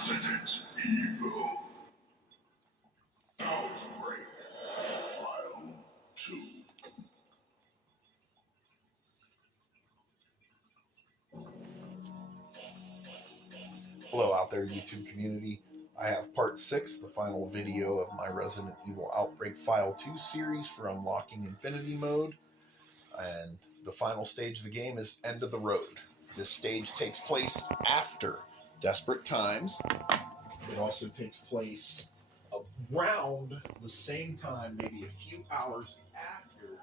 Resident Evil. Outbreak. File 2. Hello out there, YouTube community. I have part 6, the final video of my Resident Evil Outbreak File 2 series for unlocking Infinity Mode. And the final stage of the game is End of the Road. This stage takes place after Desperate Times. It also takes place around the same time, maybe a few hours after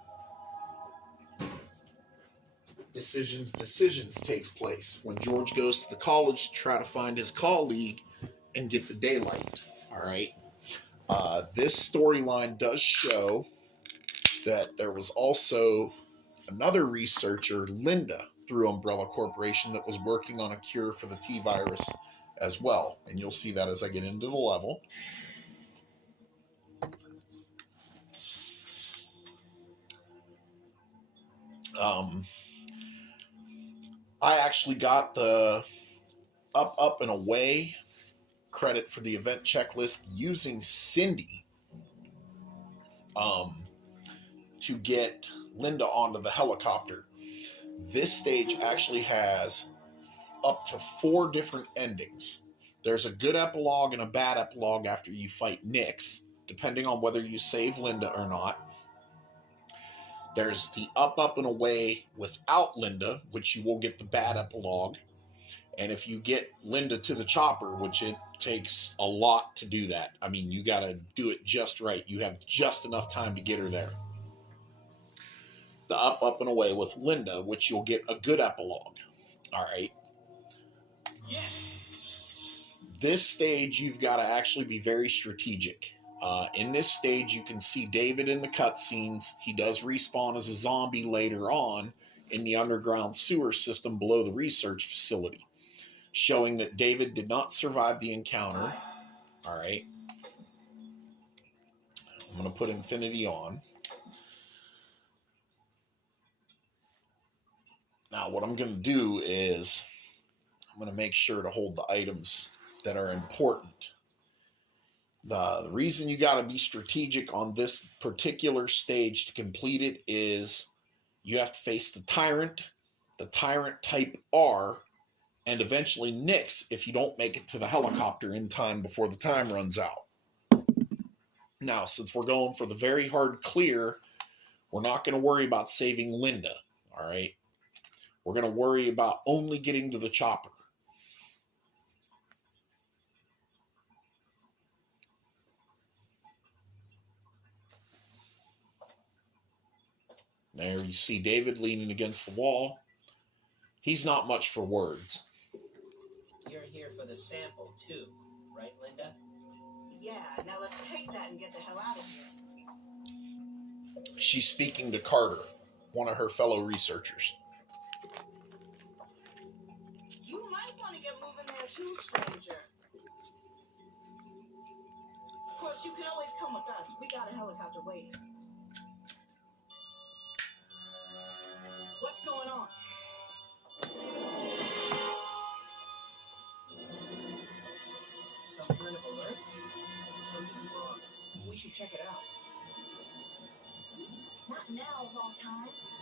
Decisions takes place, when George goes to the college to try to find his colleague and get the daylight. Alright. This storyline does show that there was also another researcher, Linda, through Umbrella Corporation, that was working on a cure for the T-virus as well. And you'll see that as I get into the level. I actually got the up and away credit for the event checklist using Cindy to get Linda onto the helicopter. This stage actually has up to 4 different endings. There's a good epilogue and a bad epilogue after you fight Nyx, depending on whether you save Linda or not. There's the up and away without Linda, which you will get the bad epilogue. And if you get Linda to the chopper, which it takes a lot to do that. I mean, you got to do it just right. You have just enough time to get her there. The up and away with Linda, which you'll get a good epilogue. All right. Yes. This stage, you've got to actually be very strategic. In this stage, you can see David in the cutscenes. He does respawn as a zombie later on in the underground sewer system below the research facility, showing that David did not survive the encounter. All right. I'm going to put Infinity on. Now, what I'm going to do is I'm going to make sure to hold the items that are important. The reason you got to be strategic on this particular stage to complete it is you have to face the Tyrant type R, and eventually Nyx if you don't make it to the helicopter in time before the time runs out. Now, since we're going for the very hard clear, we're not going to worry about saving Linda, all right? We're going to worry about only getting to the chopper. There you see David leaning against the wall. He's not much for words. You're here for the sample, too, right, Linda? Yeah, now let's take that and get the hell out of here. She's speaking to Carter, one of her fellow researchers. You might want to get moving there too, stranger. Of course, you can always come with us. We got a helicopter waiting. What's going on? Some kind of alert? Something's wrong. We should check it out. Not now of all times.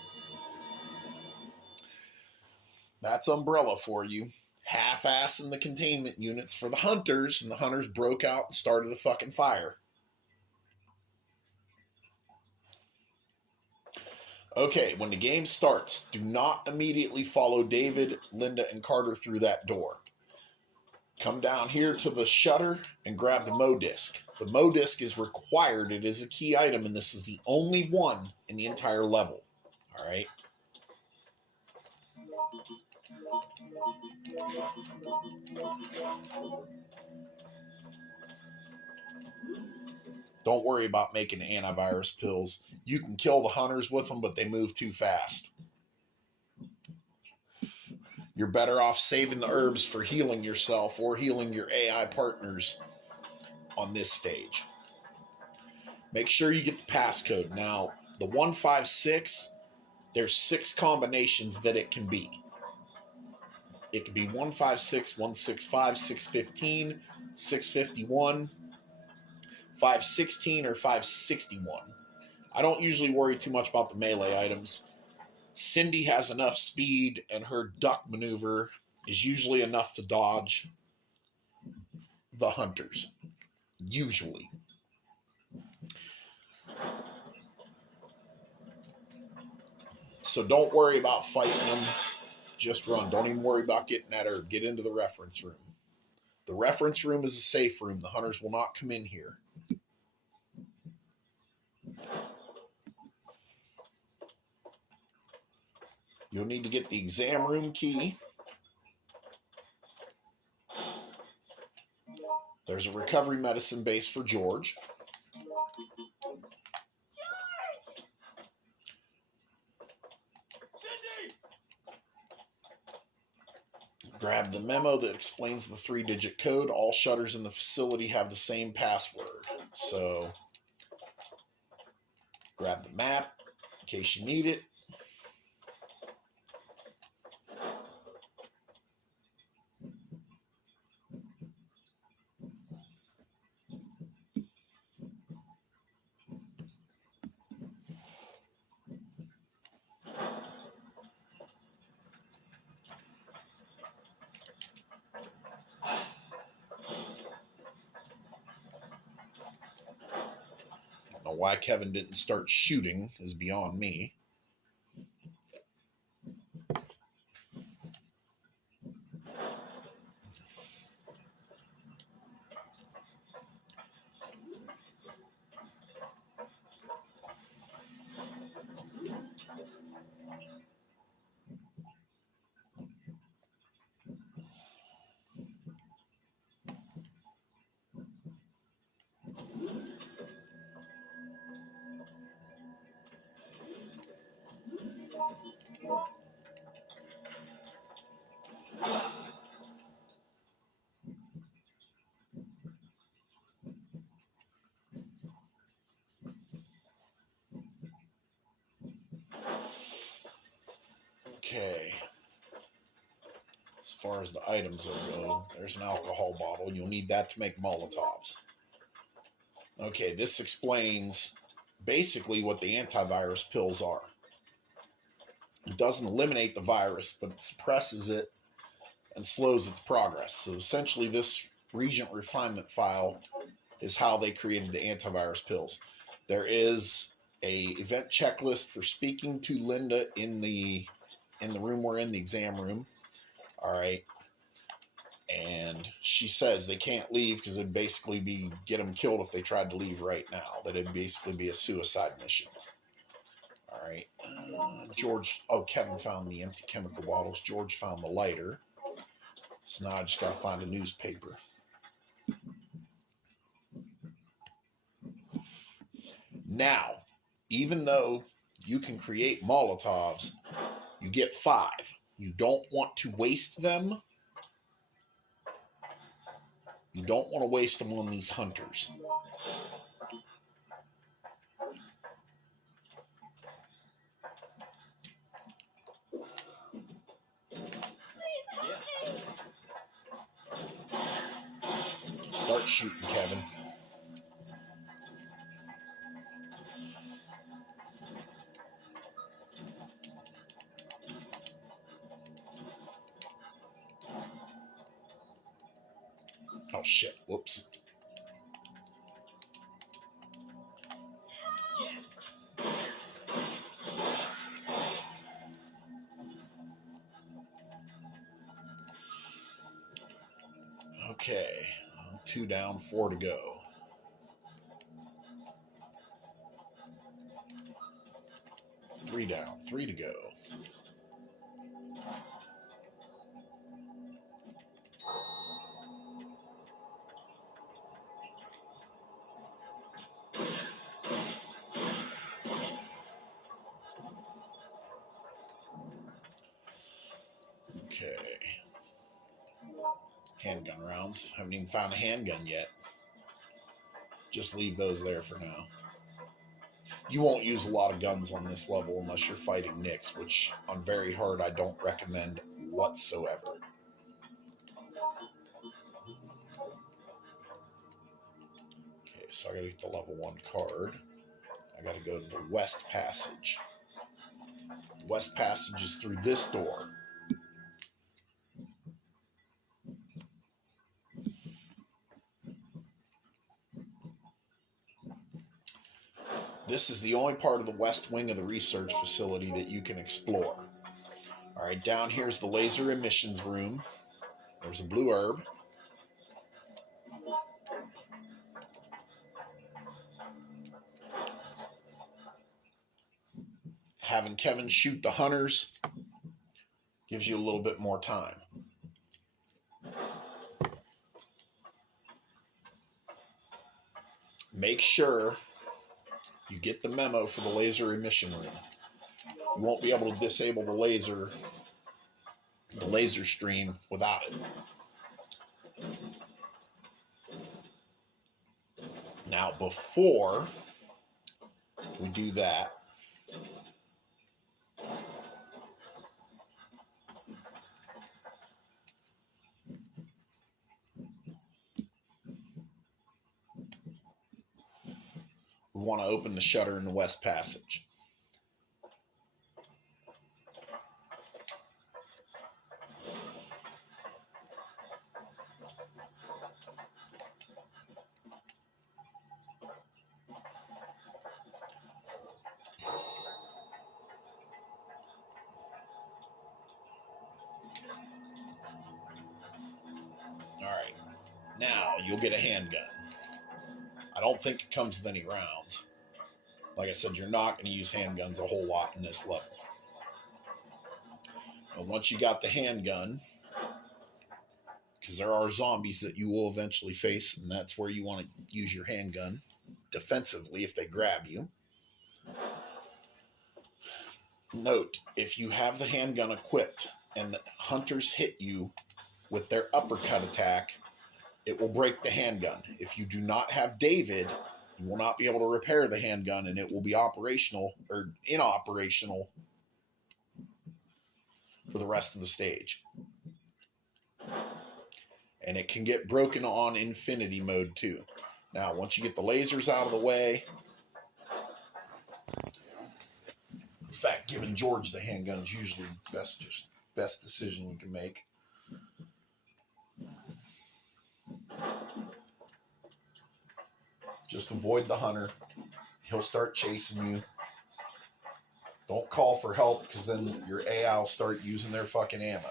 That's Umbrella for you. Half-assing the containment units for the hunters, and the hunters broke out and started a fucking fire. Okay, when the game starts, do not immediately follow David, Linda, and Carter through that door. Come down here to the shutter and grab the Mo disc. The Mo disc is required. It is a key item, and this is the only one in the entire level. All right? Don't worry about making antivirus pills. You can kill the hunters with them, but they move too fast. You're better off saving the herbs for healing yourself or healing your AI partners on this stage. Make sure you get the passcode. Now, the 156, there's 6 combinations that it can be. It could be 156, 165, 615, 651, 516, or 561. I don't usually worry too much about the melee items. Cindy has enough speed, and her duck maneuver is usually enough to dodge the hunters. Usually. So don't worry about fighting them. Just run. Don't even worry about getting at her. Get into the reference room. The reference room is a safe room. The hunters will not come in here. You'll need to get the exam room key. There's a recovery medicine base for George. Grab the memo that explains the 3-digit code. All shutters in the facility have the same password. So, grab the map in case you need it. Why Kevin didn't start shooting is beyond me. Okay. As far as the items go, there's an alcohol bottle. You'll need that to make Molotovs. Okay, this explains basically what the antivirus pills are. It doesn't eliminate the virus, but it suppresses it and slows its progress. So essentially this Regent refinement file is how they created the antivirus pills. There is a event checklist for speaking to Linda in the room we're in, the exam room. All right. And she says they can't leave because it'd basically get them killed if they tried to leave right now. That it'd basically be a suicide mission. All right. Kevin found the empty chemical bottles. George found the lighter. So now I just got to find a newspaper. Now, even though you can create Molotovs, you get 5. You don't want to waste them. You don't want to waste them on these hunters. Start shooting, Kevin. Oh, shit. Whoops. Yes. Okay. 2 down, 4 to go. Three down, 3 to go. Okay. Handgun rounds. Haven't even found a handgun yet. Just leave those there for now. You won't use a lot of guns on this level unless you're fighting Nicks, which on very hard I don't recommend whatsoever. so I gotta get the level 1 card. I gotta go to the West Passage. The West Passage is through this door. This is the only part of the west wing of the research facility that you can explore. All right, down here's the laser emissions room. There's a blue herb. Having Kevin shoot the hunters gives you a little bit more time. Make sure you get the memo for the laser emission room. You won't be able to disable the laser stream without it. Now, before we do that, we want to open the shutter in the West Passage. All right, now you'll get a handgun. I don't think it comes with any rounds. Like I said, you're not going to use handguns a whole lot in this level. And once you got the handgun, because there are zombies that you will eventually face, and that's where you want to use your handgun defensively if they grab you. Note, if you have the handgun equipped and the hunters hit you with their uppercut attack, it will break the handgun. If you do not have David, you will not be able to repair the handgun, and it will be operational or inoperational for the rest of the stage. And it can get broken on infinity mode too. Now, once you get the lasers out of the way, in fact, giving George the handgun is usually best decision you can make. Just avoid the hunter. He'll start chasing you. Don't call for help, because then your AI will start using their fucking ammo.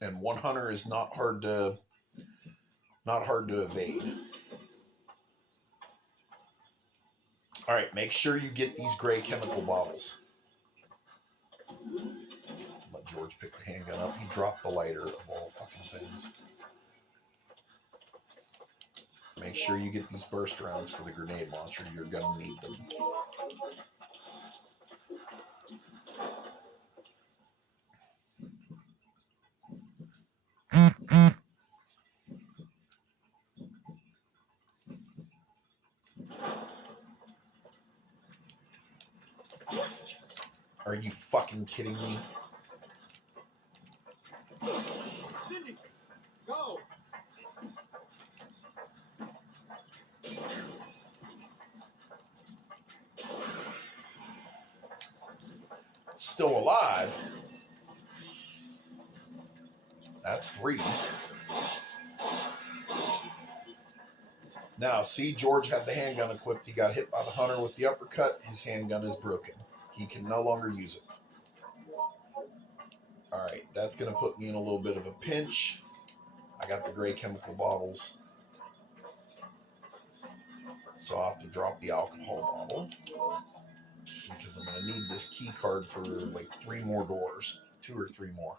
And one hunter is not hard to evade. All right, make sure you get these gray chemical bottles. Let George pick the handgun up. He dropped the lighter of all fucking things. Make sure you get these burst rounds for the grenade launcher. You're going to need them. Are you fucking kidding me? Cindy, go! Still alive. That's 3. Now, see, George had the handgun equipped. He got hit by the hunter with the uppercut. His handgun is broken. He can no longer use it. All right, that's going to put me in a little bit of a pinch. I got the gray chemical bottles. So I'll have to drop the alcohol bottle, because I'm going to need this key card for like 3 more doors. 2 or 3 more.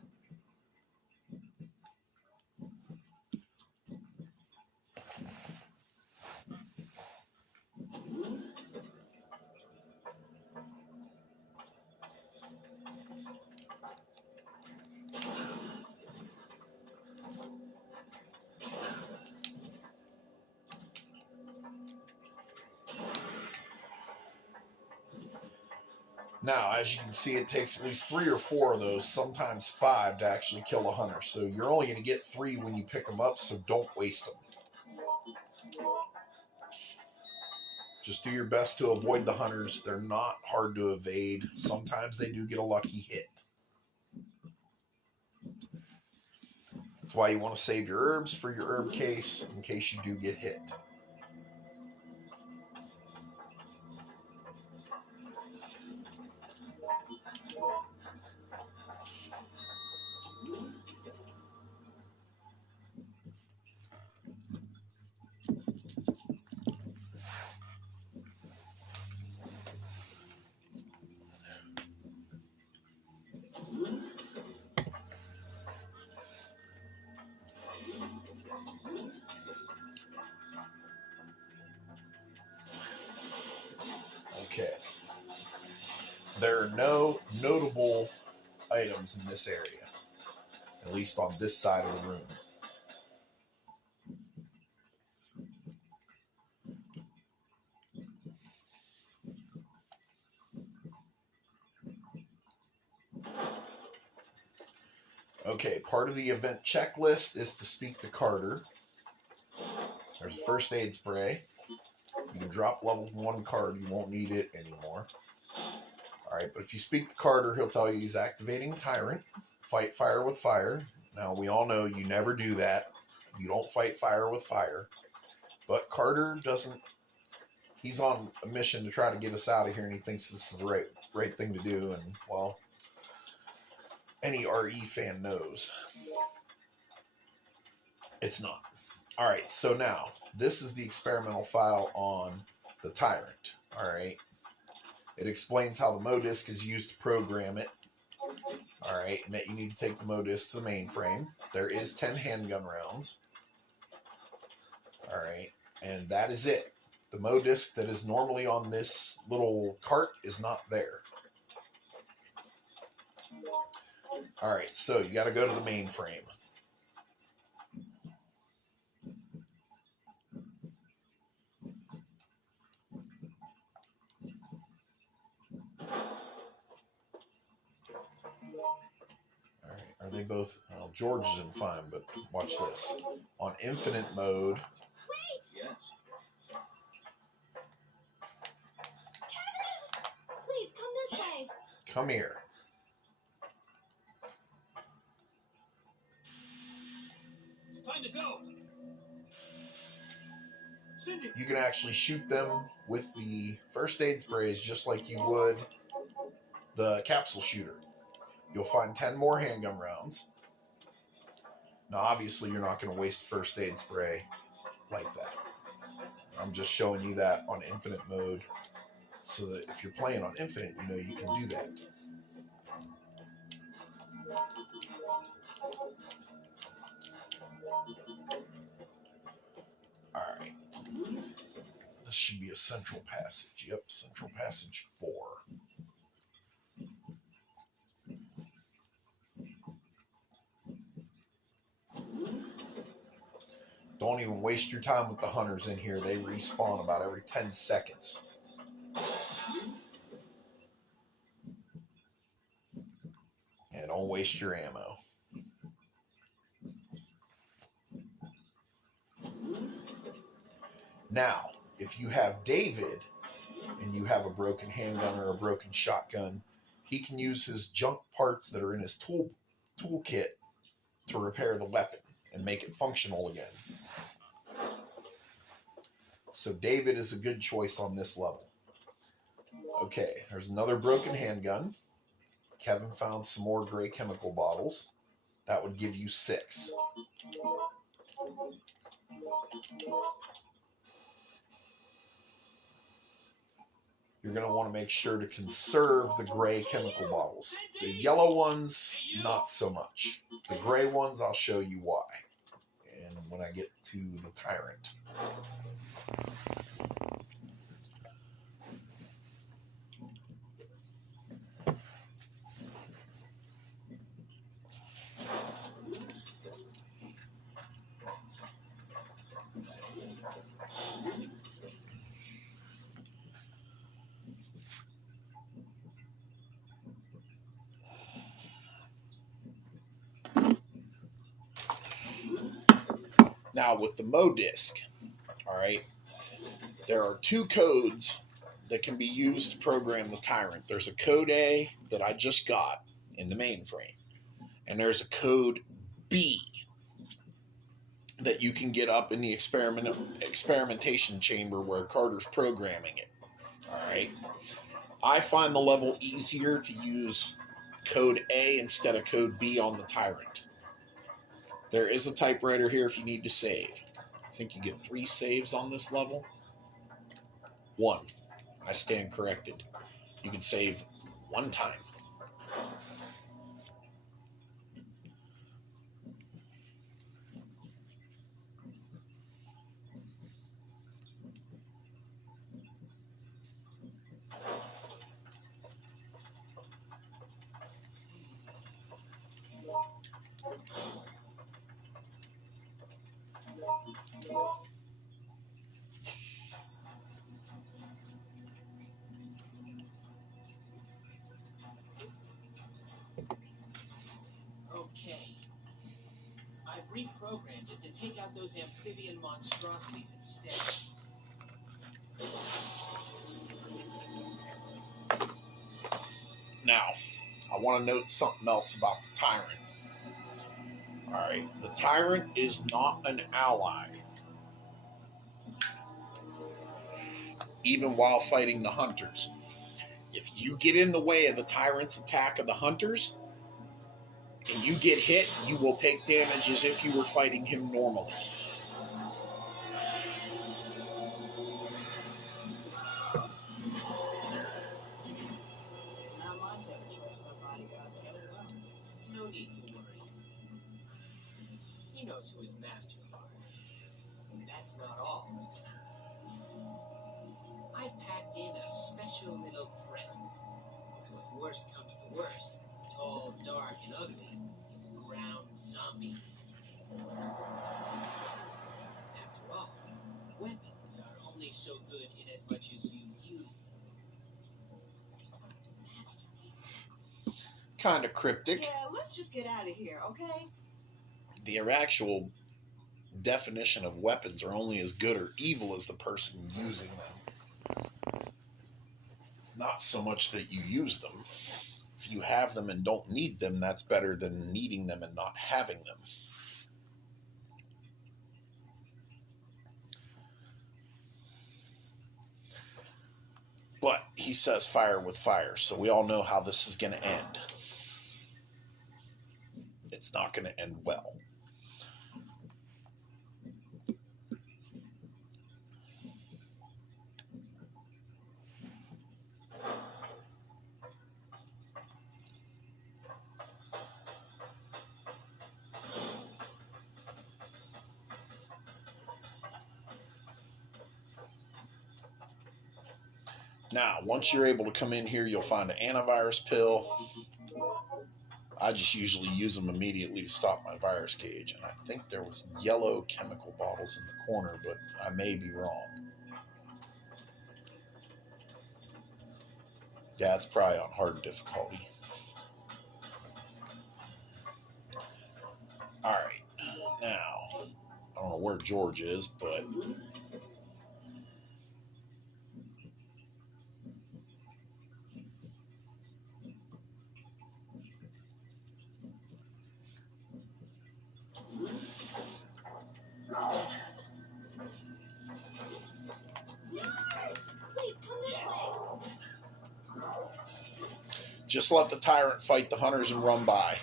Now, as you can see, it takes at least 3 or 4 of those, sometimes 5, to actually kill a hunter. So you're only going to get 3 when you pick them up, so don't waste them. Just do your best to avoid the hunters. They're not hard to evade. Sometimes they do get a lucky hit. That's why you want to save your herbs for your herb case in case you do get hit. Okay. There are no notable items in this area, at least on this side of the room. Okay, part of the event checklist is to speak to Carter. There's a first aid spray. You can drop level 1 card. You won't need it anymore. Alright, but if you speak to Carter, he'll tell you he's activating Tyrant. Fight fire with fire. Now, we all know you never do that. You don't fight fire with fire. But Carter doesn't... He's on a mission to try to get us out of here, and he thinks this is the right thing to do. And, well, any RE fan knows it's not. Alright, so now, this is the experimental file on the Tyrant. Alright. It explains how the MODISC is used to program it. Alright, and that you need to take the MODISC to the mainframe. There is 10 handgun rounds. Alright, and that is it. The MODISC that is normally on this little cart is not there. Alright, so you got to go to the mainframe. Are they both? Well, George is in fine, but watch this. On infinite mode. Wait! Yes. Kevin! Please come this way. Come here. Time to go. Cindy. You can actually shoot them with the first aid sprays just like you would the capsule shooter. You'll find 10 more handgun rounds. Now, obviously, you're not going to waste first aid spray like that. I'm just showing you that on infinite mode so that if you're playing on infinite, you know you can do that. Alright. This should be a central passage. Yep, central passage 4. Don't even waste your time with the hunters in here. They respawn about every 10 seconds. And don't waste your ammo. Now, if you have David and you have a broken handgun or a broken shotgun, he can use his junk parts that are in his toolkit to repair the weapon and make it functional again. So David is a good choice on this level. Okay, there's another broken handgun. Kevin found some more gray chemical bottles. That would give you 6. You're going to want to make sure to conserve the gray chemical bottles. The yellow ones, not so much. The gray ones, I'll show you why. And when I get to the Tyrant. Now with the MODISC, all All right. There are two codes that can be used to program the Tyrant. There's a code A that I just got in the mainframe, and there's a code B that you can get up in the experimentation chamber where Carter's programming it. All right. I find the level easier to use code A instead of code B on the Tyrant. There is a typewriter here if you need to save. I think you get 3 saves on this level. 1. I stand corrected. You can save 1 time. Okay. I've reprogrammed it to take out those amphibian monstrosities instead. Now, I want to note something else about the Tyrant. Alright, the Tyrant is not an ally. Even while fighting the Hunters. If you get in the way of the Tyrant's attack of the Hunters, and you get hit, you will take damage as if you were fighting him normally. It's not my favorite choice for a bodyguard, but oh well. No need to worry. He knows who his masters are. And that's not all. I packed in a special little present. So if worst comes to worst, tall, dark, and ugly is a ground zombie. After all, weapons are only so good in as much as you use them. What a masterpiece. Kind of cryptic. Yeah, let's just get out of here, okay? The actual definition of weapons are only as good or evil as the person using them. Not so much that you use them. If you have them and don't need them, that's better than needing them and not having them. But he says fire with fire, so we all know how this is going to end. It's not going to end well. Now, once you're able to come in here, you'll find an antivirus pill. I just usually use them immediately to stop my virus cage. And I think there was yellow chemical bottles in the corner, but I may be wrong. Yeah, it's probably on hard difficulty. All right. Now, I don't know where George is, but... Please come this way. just let the Tyrant fight the Hunters and run by.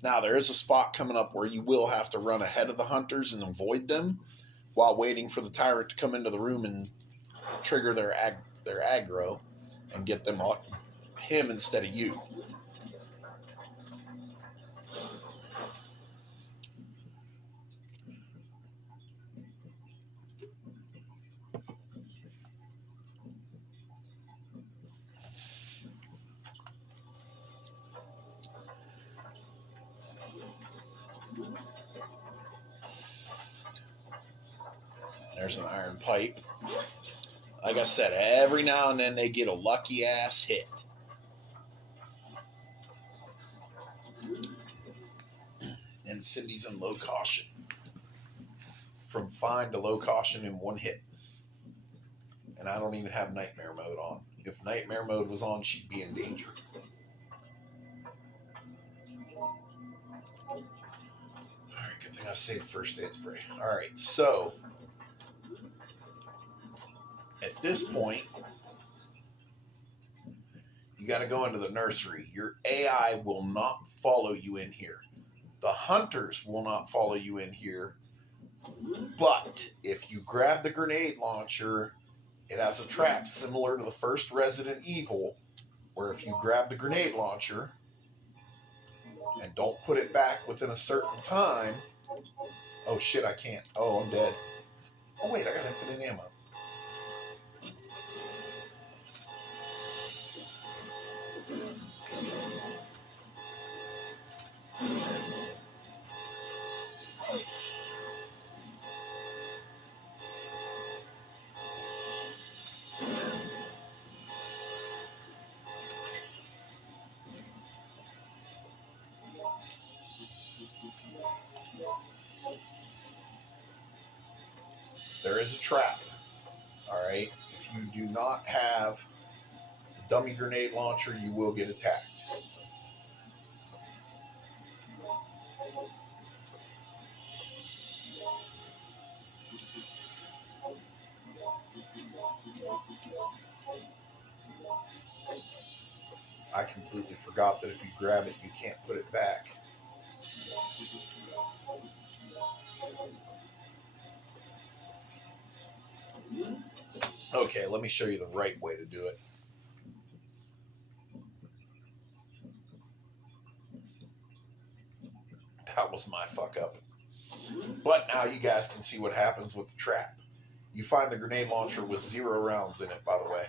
Now, there is a spot coming up where you will have to run ahead of the Hunters and avoid them while waiting for the Tyrant to come into the room and trigger their aggro and get them on him instead of you. There's an iron pipe. Like I said, every now and then they get a lucky ass hit. And Cindy's in low caution. From fine to low caution in one hit. And I don't even have nightmare mode on. If nightmare mode was on, she'd be in danger. Alright, good thing I saved first aid spray. Alright, so at this point, you got to go into the nursery. Your AI will not follow you in here. The hunters will not follow you in here. But if you grab the grenade launcher, it has a trap similar to the first Resident Evil, where if you grab the grenade launcher and don't put it back within a certain time... Oh shit, I can't. Oh, I'm dead. Oh wait, I got infinite ammo. There is a trap. Alright? If you do not have the dummy grenade launcher, you will get attacked. I completely forgot that if you grab it, you can't put it back. Okay, let me show you the right way to do it. That was my fuck up. But now you guys can see what happens with the trap. You find the grenade launcher with 0 rounds in it, by the way.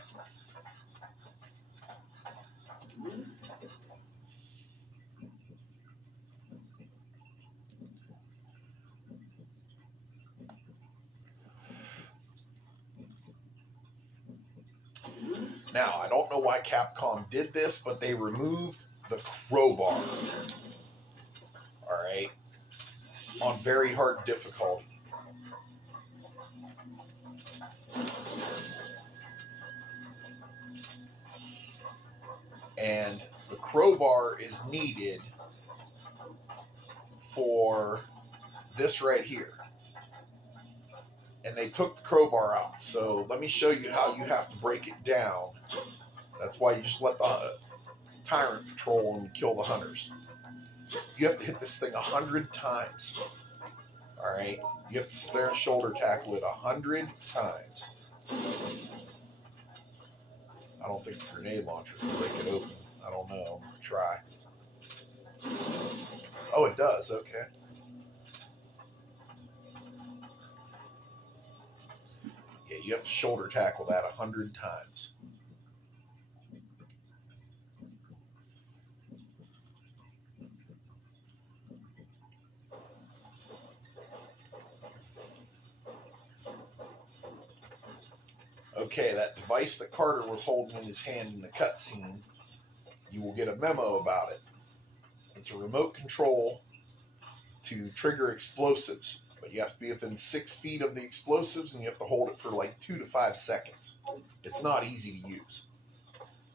Now, I don't know why Capcom did this, but they removed the crowbar. Alright? On very hard difficulty. And the crowbar is needed for this right here. And they took the crowbar out. So let me show you how you have to break it down. That's why you just let the tyrant patrol and kill the hunters. You have to hit this thing 100 times. Alright? You have to sit there and shoulder tackle it 100 times. I don't think the grenade launcher can break it open. I don't know. Try. Oh, it does. Okay. Yeah, you have to shoulder tackle that 100 times. Okay, that device that Carter was holding in his hand in the cutscene, you will get a memo about it. It's a remote control to trigger explosives, but you have to be within 6 feet of the explosives and you have to hold it for like 2 to 5 seconds. It's not easy to use.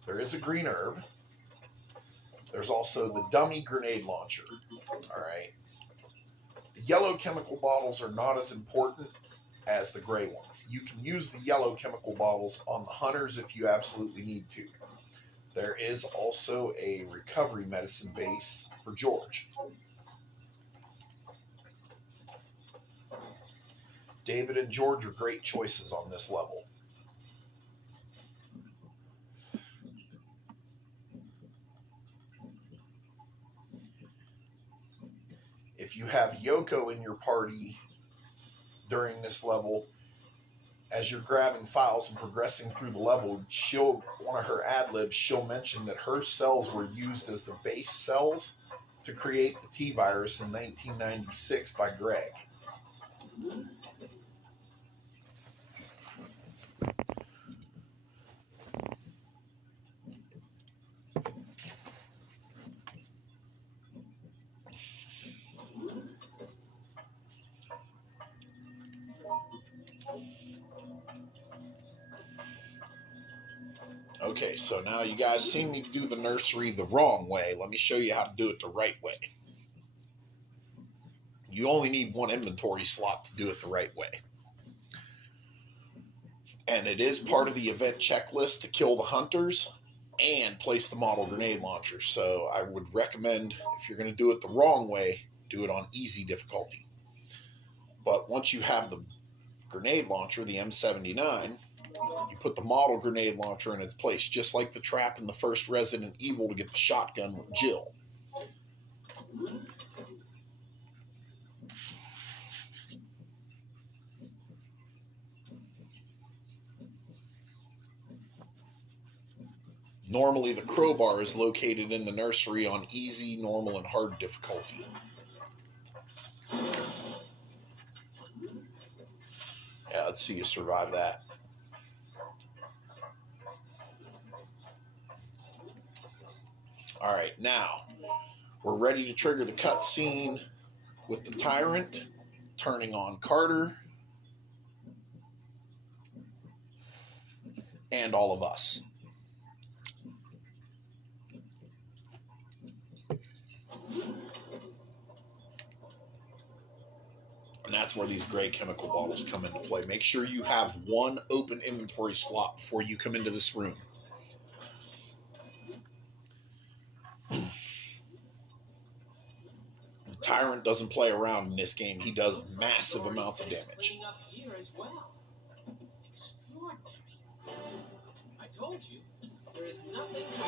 There is a green herb. There's also the dummy grenade launcher. Alright. The yellow chemical bottles are not as important as the gray ones. You can use the yellow chemical bottles on the hunters if you absolutely need to. There is also a recovery medicine base for George. David and George are great choices on this level. If you have Yoko in your party during this level, as you're grabbing files and progressing through the level, one of her ad-libs, she'll mention that her cells were used as the base cells to create the T-virus in 1996 by Greg. Okay, so now you guys see me do the nursery the wrong way. Let me show you how to do it the right way. You only need one inventory slot to do it the right way. And it is part of the event checklist to kill the hunters and place the model grenade launcher. So I would recommend, if you're going to do it the wrong way, do it on easy difficulty. But once you have the grenade launcher, the M79, you put the model grenade launcher in its place, just like the trap in the first Resident Evil to get the shotgun with Jill. Normally, the crowbar is located in the nursery on easy, normal, and hard difficulty. Yeah, let's see you survive that. All right, now we're ready to trigger the cutscene with the Tyrant turning on Carter and all of us. And that's where these gray chemical bottles come into play. Make sure you have one open inventory slot before you come into this room. The Tyrant doesn't play around in this game. He does massive amounts of damage. Up here as well. Extraordinary. I told you, there is nothing to.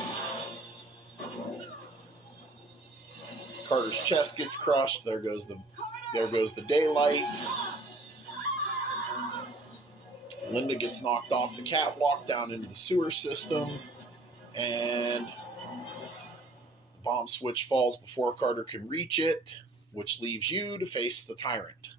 Carter's chest gets crushed. There goes the daylight. Linda gets knocked off the catwalk down into the sewer system, and the bomb switch falls before Carter can reach it, which leaves you to face the Tyrant.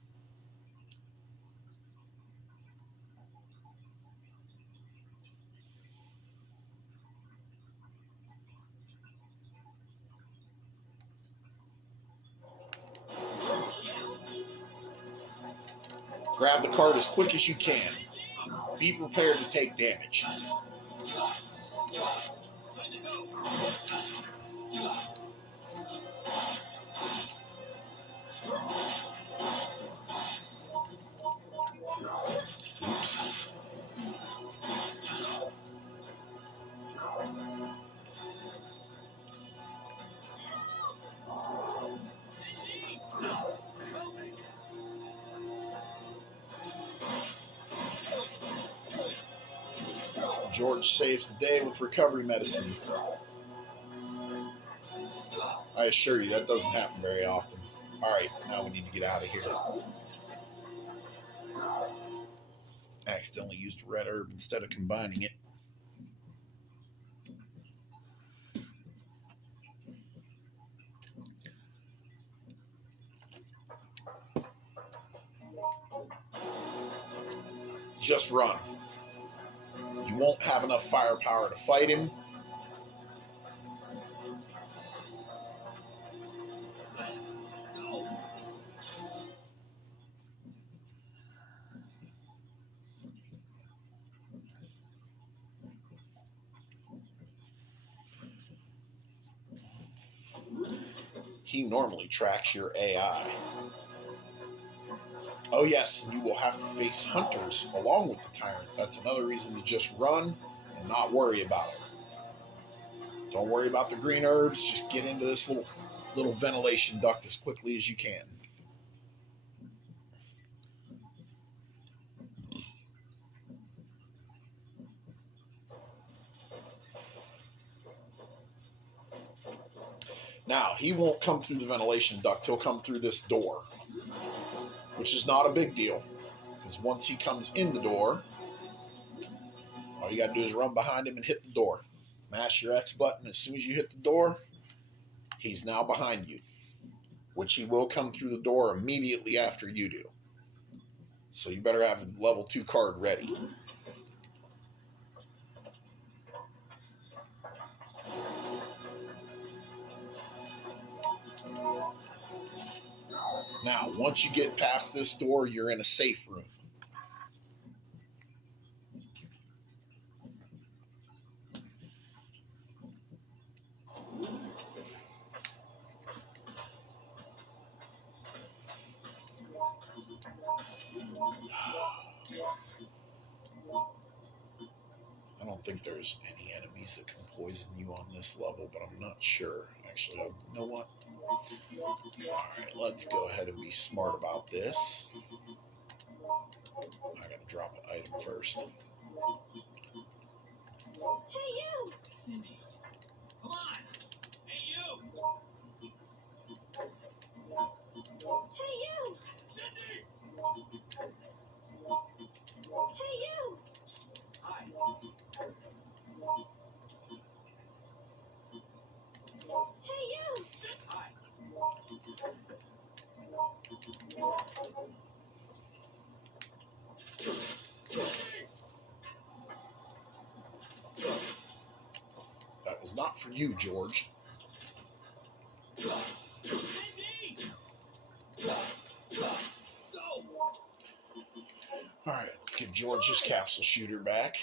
Grab the card as quick as you can. Be prepared to take damage. Oops. George saves the day with recovery medicine. I assure you, that doesn't happen very often. Alright, now we need to get out of here. I accidentally used red herb instead of combining it. Just run. You won't have enough firepower to fight him. He normally tracks your AI. Oh yes, and you will have to face hunters along with the Tyrant. That's another reason to just run and not worry about it. Don't worry about the green herbs. Just get into this little ventilation duct as quickly as you can. Now, he won't come through the ventilation duct. He'll come through this door, which is not a big deal, because once he comes in the door, all you got to do is run behind him and hit the door. Mash your X button. As soon as you hit the door, he's now behind you, which he will come through the door immediately after you do. So you better have a level 2 card ready. Now, once you get past this door, you're in a safe room. think there's any enemies that can poison you on this level, but I'm not sure. Actually, you know what? Alright, let's go ahead and be smart about this. I gotta drop an item first. Hey, you! Cindy, come on! Hey, you! Hey, you! Cindy! Hey, you! Hi. Hey, you! Hi. That was not for you, George. Cindy! Go! Alright, let's get George's capsule shooter back.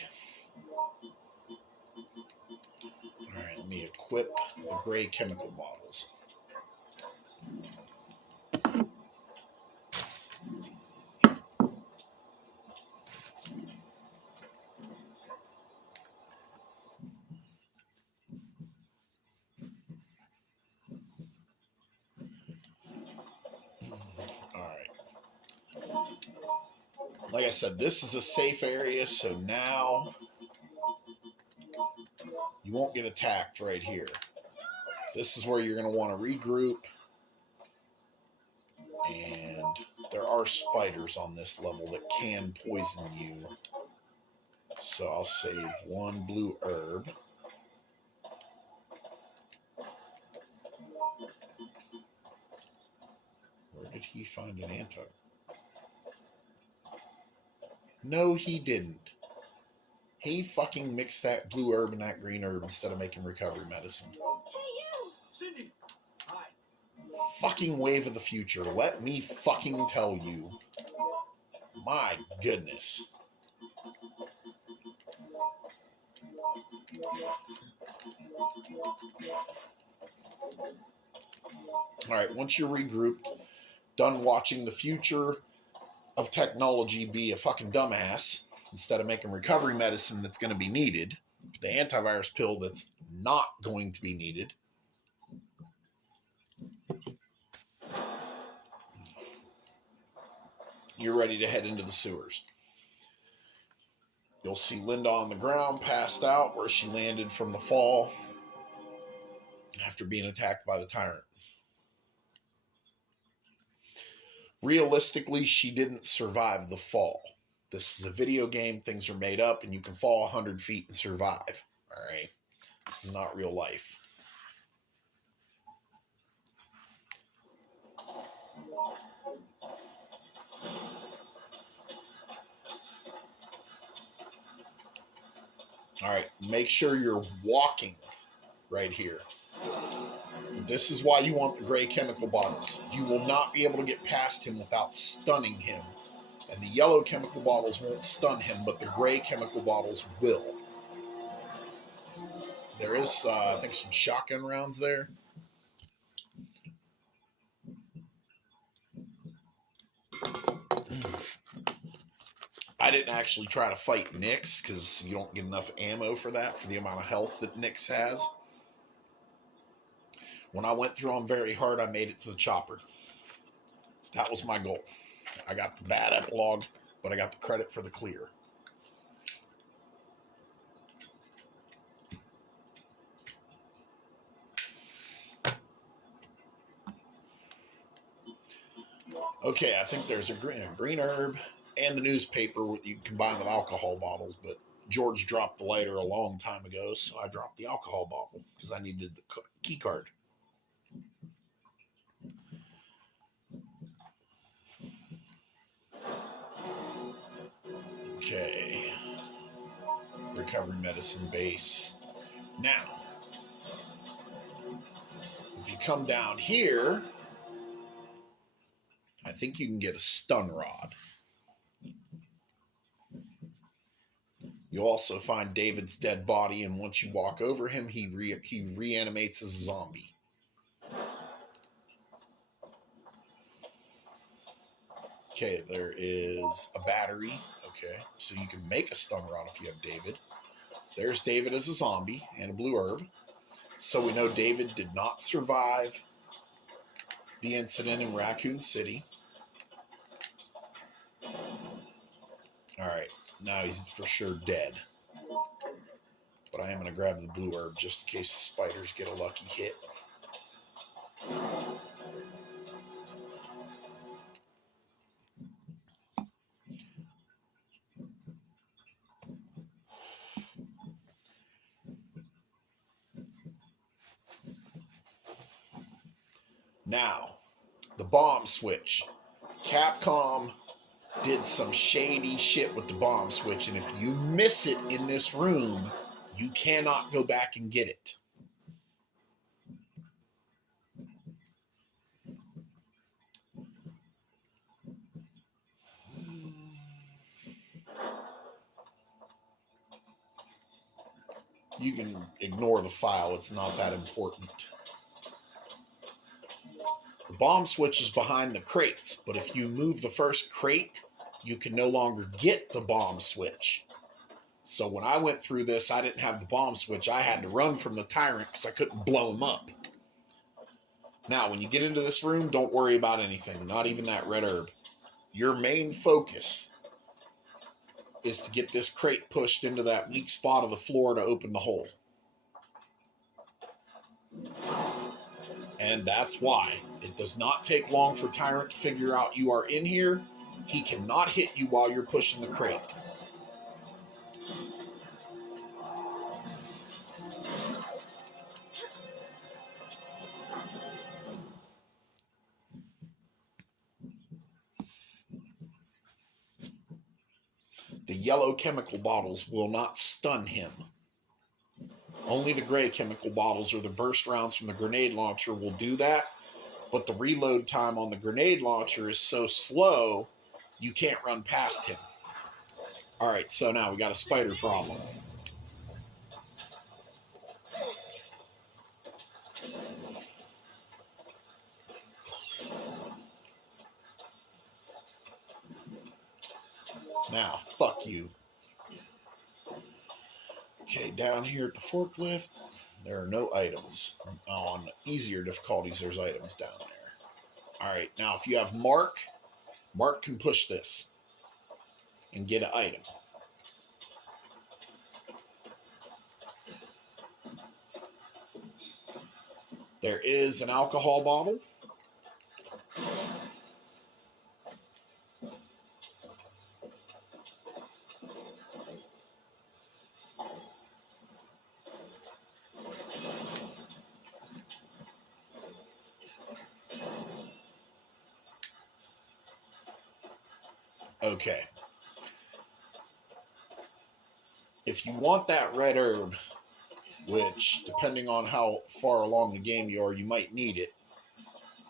Alright, let me equip the gray chemical bottles. Like I said, this is a safe area, so now you won't get attacked right here. This is where you're going to want to regroup. And there are spiders on this level that can poison you. So I'll save one blue herb. Where did he find an antidote? No, he didn't. He fucking mixed that blue herb and that green herb instead of making recovery medicine. Hey, you! Cindy! Hi. Fucking wave of the future. Let me fucking tell you. My goodness. Alright, once you're regrouped, done watching the future of technology be a fucking dumbass, instead of making recovery medicine that's going to be needed, the antivirus pill that's not going to be needed, you're ready to head into the sewers. You'll see Linda on the ground, passed out, where she landed from the fall after being attacked by the tyrant. Realistically, she didn't survive the fall. This is a video game, things are made up, and you can fall 100 feet and survive. Alright? This is not real life. Alright, make sure you're walking right here. This is why you want the gray chemical bottles. You will not be able to get past him without stunning him. And the yellow chemical bottles won't stun him, but the gray chemical bottles will. There is, I think, some shotgun rounds there. I didn't actually try to fight Nyx because you don't get enough ammo for that, for the amount of health that Nyx has. When I went through them very hard, I made it to the chopper. That was my goal. I got the bad epilogue, but I got the credit for the clear. Okay, I think there's a green herb and the newspaper you can combine with alcohol bottles, but George dropped the lighter a long time ago, so I dropped the alcohol bottle because I needed the key card. Okay. Recovery medicine base. Now, if you come down here, I think you can get a stun rod. You'll also find David's dead body, and once you walk over him, he reanimates as a zombie. Okay, there is a battery. Okay, so you can make a stun rod if you have David. there's David as a zombie and a blue herb. So we know David did not survive the incident in Raccoon City. All right, now he's for sure dead. But I am going to grab the blue herb just in case the spiders get a lucky hit. Now, the bomb switch. Capcom did some shady shit with the bomb switch, and if you miss it in this room, you cannot go back and get it. You can ignore the file, it's not that important. The bomb switch is behind the crates, but if you move the first crate, you can no longer get the bomb switch. So when I went through this, I didn't have the bomb switch. I had to run from the tyrant because I couldn't blow him up. Now, when you get into this room, don't worry about anything, not even that red herb. Your main focus is to get this crate pushed into that weak spot of the floor to open the hole. And that's why. It does not take long for Tyrant to figure out you are in here. He cannot hit you while you're pushing the crate. The yellow chemical bottles will not stun him. Only the gray chemical bottles or the burst rounds from the grenade launcher will do that, but the reload time on the grenade launcher is so slow, you can't run past him. Alright, so now we got a spider problem. Now, fuck you. Okay, down here at the forklift, there are no items. On easier difficulties, there's items down there. Alright, now if you have Mark can push this and get an item. There is an alcohol bottle. Okay. If you want that red herb, which, depending on how far along the game you are, you might need it,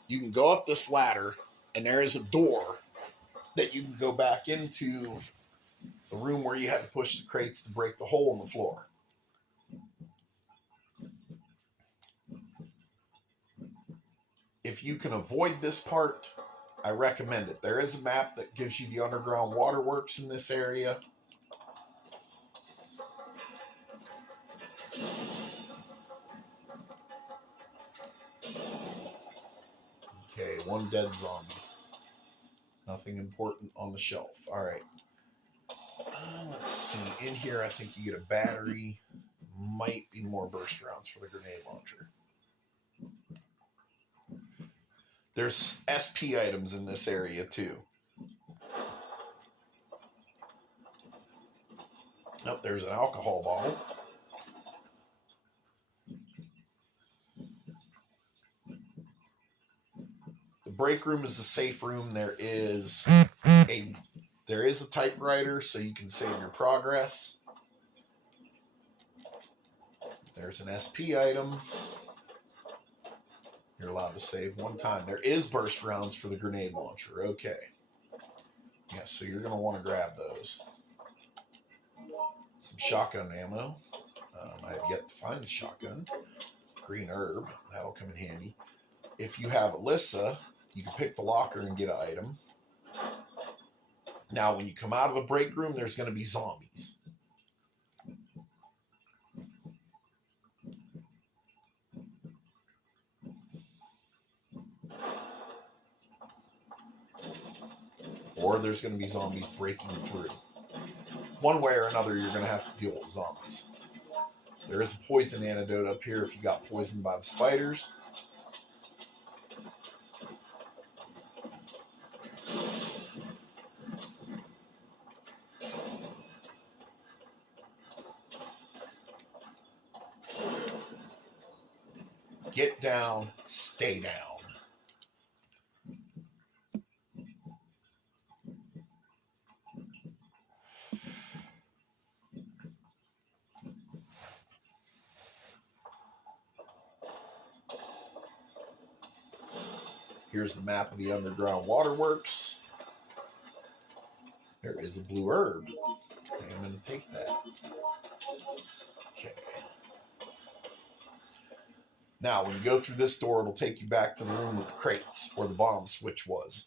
you can go up this ladder, and there is a door that you can go back into the room where you had to push the crates to break the hole in the floor. If you can avoid this part, I recommend it. There is a map that gives you the underground waterworks in this area. Okay, one dead zombie. Nothing important on the shelf. All right. Let's see. In here, I think you get a battery. Might be more burst rounds for the grenade launcher. There's SP items in this area, too. Nope, there's an alcohol bottle. The break room is a safe room. There is a typewriter, so you can save your progress. There's an SP item. You're allowed to save one time. There is burst rounds for the grenade launcher. Okay. Yeah, so you're going to want to grab those. Some shotgun ammo. I have yet to find the shotgun. Green herb. That'll come in handy. If you have Alyssa, you can pick the locker and get an item. Now, when you come out of the break room, there's going to be zombies. or there's going to be zombies breaking through. One way or another, you're going to have to deal with zombies. There is a poison antidote up here if you got poisoned by the spiders. Get down, stay down. Here's the map of the underground waterworks. There is a blue herb. Okay, I'm going to take that. Okay. Now, when you go through this door, it'll take you back to the room with the crates, where the bomb switch was.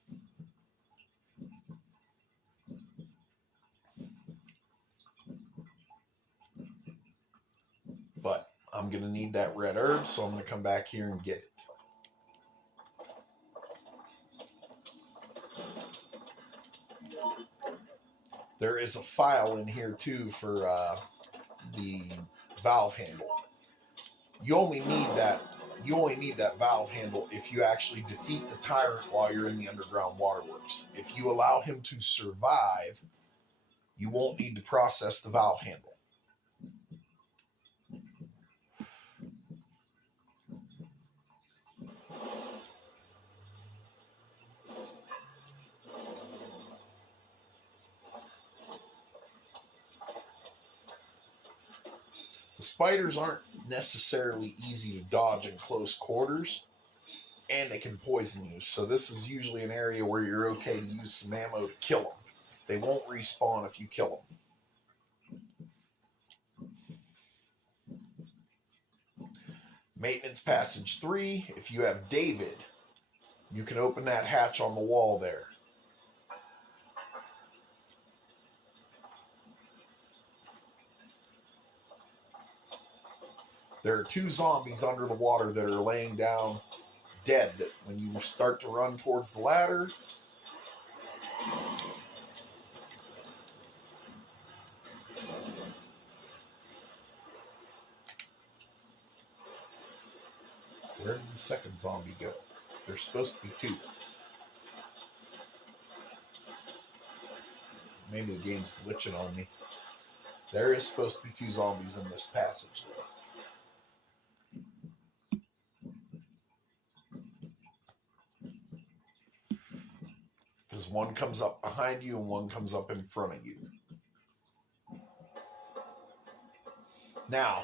But I'm going to need that red herb, so I'm going to come back here and get it. There is a file in here, too, for the valve handle. You only need that valve handle if you actually defeat the tyrant while you're in the underground waterworks. If you allow him to survive, you won't need to process the valve handle. The spiders aren't necessarily easy to dodge in close quarters, and they can poison you. So this is usually an area where you're okay to use some ammo to kill them. They won't respawn if you kill them. Maintenance passage 3. If you have David, you can open that hatch on the wall there. There are 2 zombies under the water that are laying down dead. That when you start to run towards the ladder, where did the second zombie go? There's supposed to be 2. Maybe the game's glitching on me. There is supposed to be 2 zombies in this passage, though. Because one comes up behind you and one comes up in front of you. Now,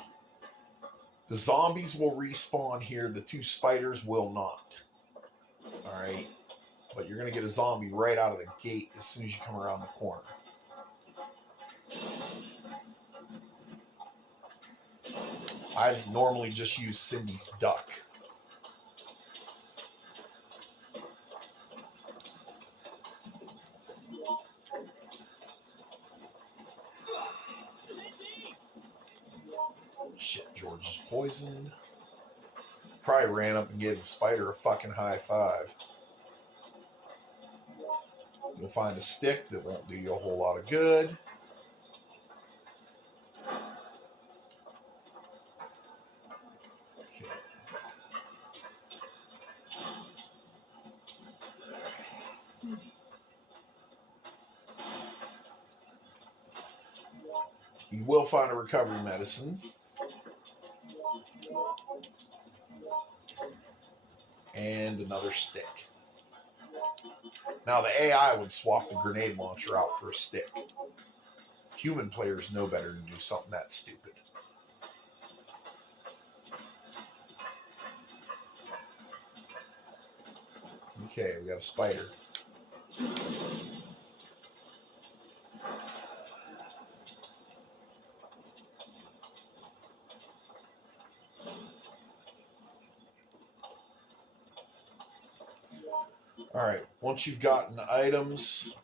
the zombies will respawn here. The 2 spiders will not. Alright? But you're going to get a zombie right out of the gate as soon as you come around the corner. I normally just use Cindy's duck. Shit, George is poisoned. Probably ran up and gave the spider a fucking high five. You'll find a stick that won't do you a whole lot of good. Okay. You will find a recovery medicine. And another stick. Now, the AI would swap the grenade launcher out for a stick. Human players know better than to do something that stupid. Okay, we got a spider. Alright, once you've gotten items,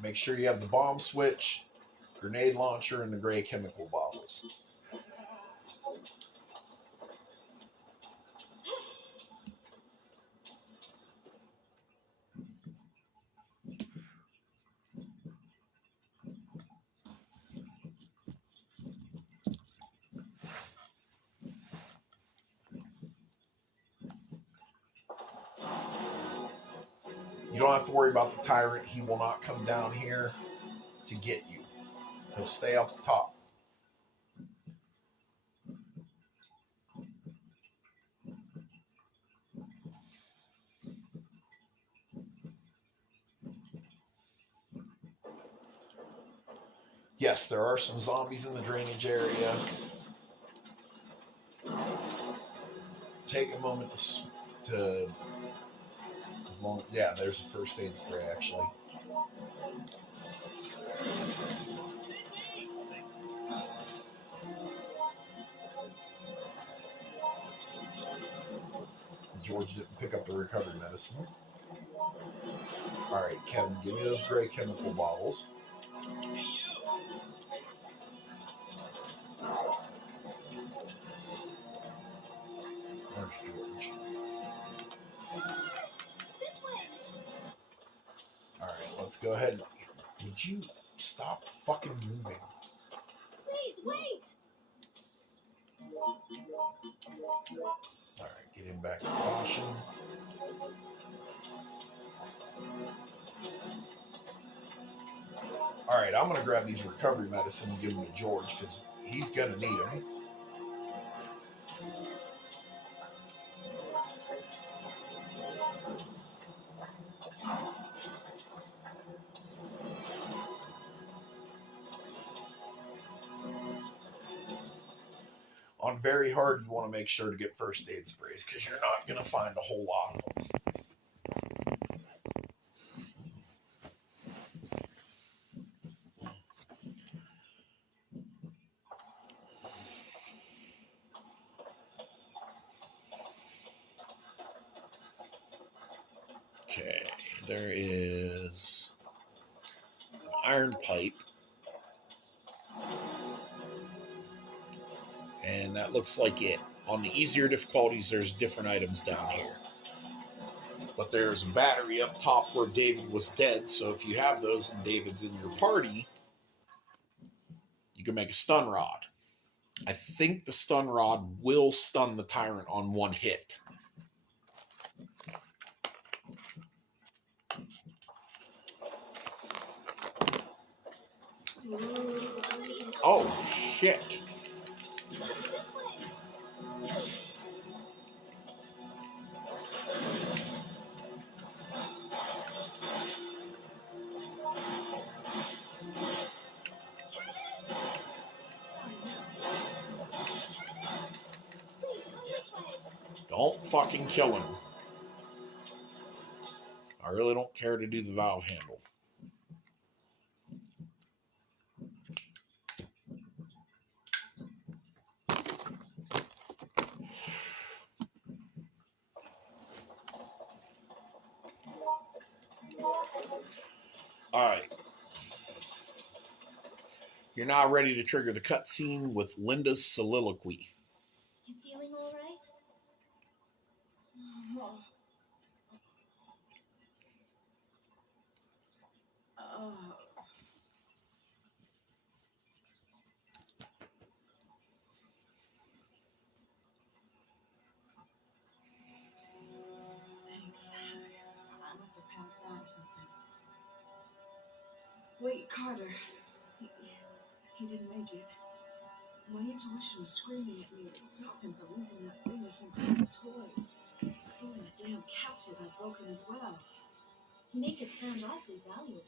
make sure you have the bomb switch, grenade launcher, and the gray chemical bottles. don't have to worry about the tyrant. He will not come down here to get you. He'll stay up top. Yes, there are some zombies in the drainage area. Take a moment to as long, yeah, there's a first aid spray actually. George didn't pick up the recovery medicine. All right, Kevin, give me those gray chemical bottles. Where's George? This way. All right, let's go ahead. Would you stop fucking moving? Please wait. All right, get him back to caution. All right, I'm going to grab these recovery medicine and give them to George because he's going to need them. On very hard, you want to make sure to get first aid sprays because you're not going to find a whole lot of them. Okay, there is an iron pipe. And that looks like it. On the easier difficulties, there's different items down here. But there's a battery up top where David was dead, so if you have those and David's in your party, you can make a stun rod. I think the stun rod will stun the tyrant on one hit. Oh, shit. Don't fucking kill him. I really don't care to do the valve handle. Alright. You're now ready to trigger the cutscene with Linda's soliloquy. You feeling all right? Thanks. I must have passed out or something. Wait, Carter. He didn't make it. My intuition was screaming at me to stop him from using that thing as some kind of toy. Even the damn capsule got broken as well. You make it sound awfully valuable.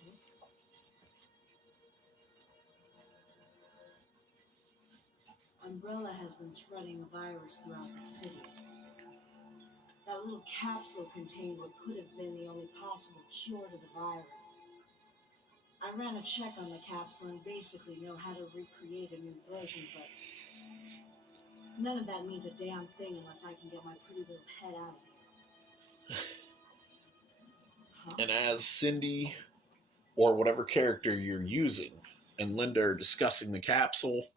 Umbrella has been spreading a virus throughout the city. That little capsule contained what could have been the only possible cure to the virus. I ran a check on the capsule and basically know how to recreate a new version, but none of that means a damn thing unless I can get my pretty little head out of here. Huh? And as Cindy, or whatever character you're using, and Linda are discussing the capsule,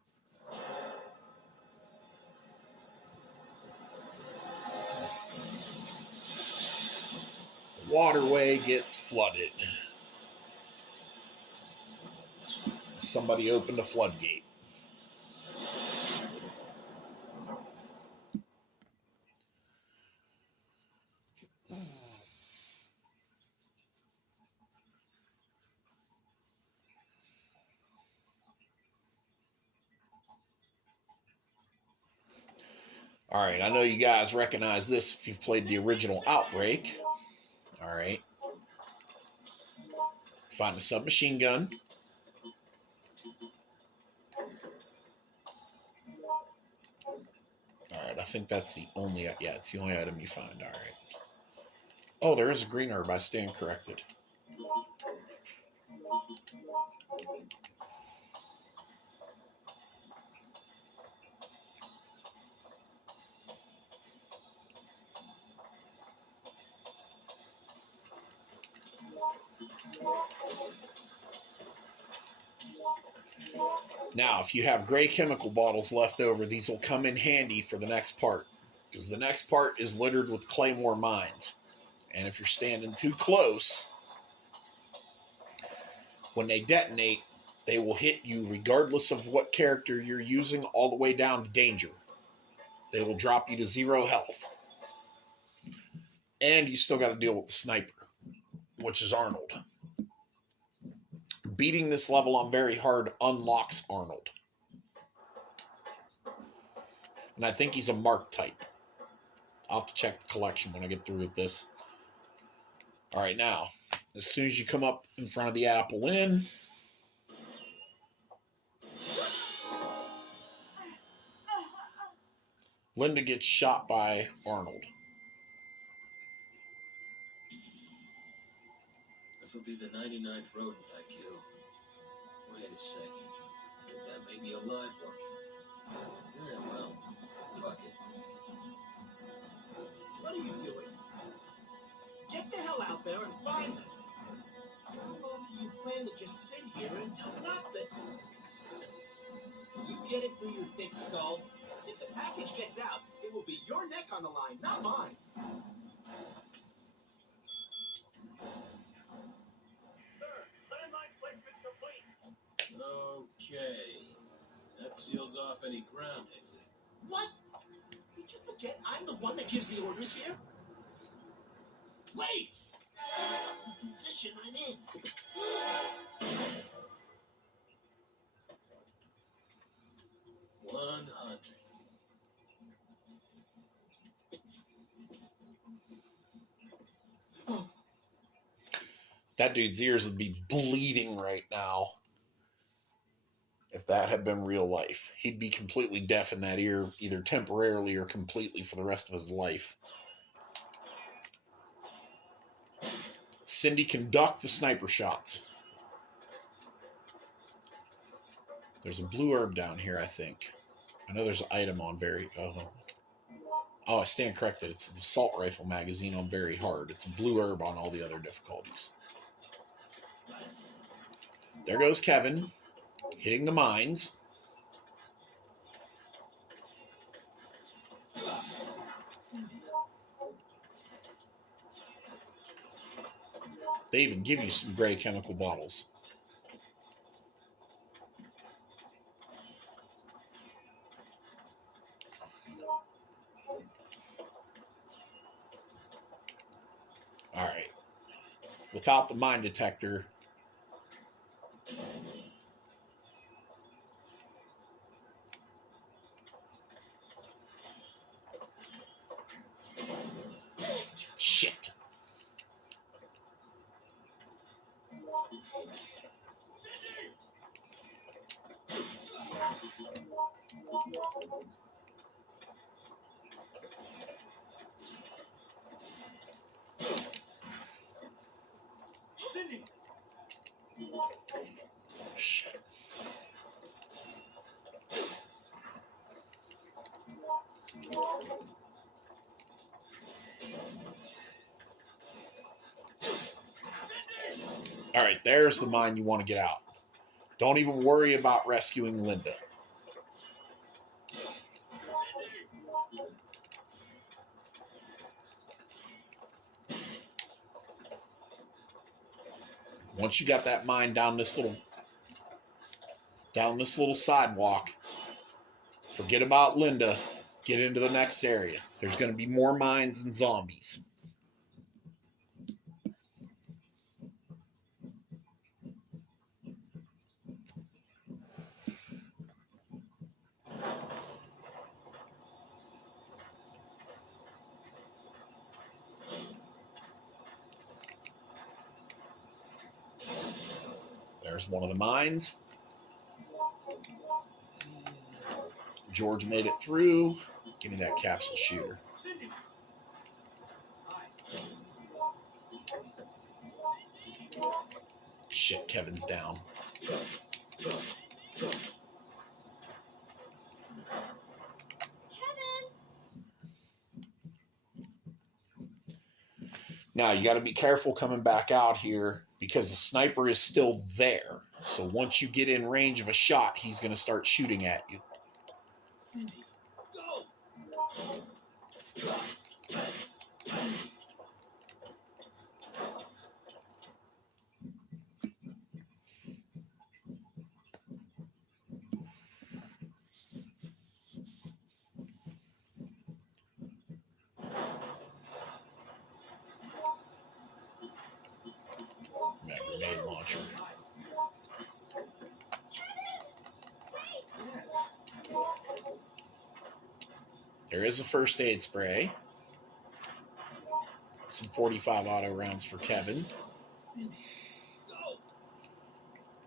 the waterway gets flooded. Somebody opened a floodgate. Alright, I know you guys recognize this if you've played the original Outbreak. Alright. Find a submachine gun. Alright, I think that's the only... Yeah, it's the only item you find. Alright. Oh, there is a green herb. I stand corrected. Now, if you have gray chemical bottles left over, these will come in handy for the next part. Because the next part is littered with claymore mines. And if you're standing too close, when they detonate, they will hit you regardless of what character you're using, all the way down to danger. They will drop you to 0 health. And you still got to deal with the sniper, which is Arnold. Beating this level on very hard unlocks Arnold. And I think he's a mark type. I'll have to check the collection when I get through with this. Alright, now, as soon as you come up in front of the Apple Inn, Linda gets shot by Arnold. This will be the 99th rodent I kill. Wait a second. I think that may be a live one. Yeah, well, fuck it. What are you doing? Get the hell out there and find them. How long do you plan to just sit here and do nothing? You get it through your thick skull? If the package gets out, it will be your neck on the line, not mine. Okay. That seals off any ground exit. What? Did you forget I'm the one that gives the orders here? Wait! The position I'm in. 100. That dude's ears would be bleeding right now. If that had been real life, he'd be completely deaf in that ear, either temporarily or completely for the rest of his life. Cindy can duck the sniper shots. There's a blue herb down here, I think. I know there's an item on very... Oh, I stand corrected. It's the assault rifle magazine on very hard. It's a blue herb on all the other difficulties. There goes Kevin, hitting the mines. They even give you some gray chemical bottles. All right. Without the mine detector, shit. Cindy! Shit. All right, there's the mine you want to get out. Don't even worry about rescuing Linda. Once you got that mine down this little sidewalk, forget about Linda. Get into the next area. There's going to be more mines and zombies. There's one of the mines. George made it through. Give me that capsule shooter. Cindy. Hi. Shit, Kevin's down. Kevin! Now, you got to be careful coming back out here because the sniper is still there. So once you get in range of a shot, he's going to start shooting at you. Cindy, go! That grenade launcher. Hi. Wait! Yes. There is a first aid spray. Some 45 auto rounds for Kevin. Cindy, go!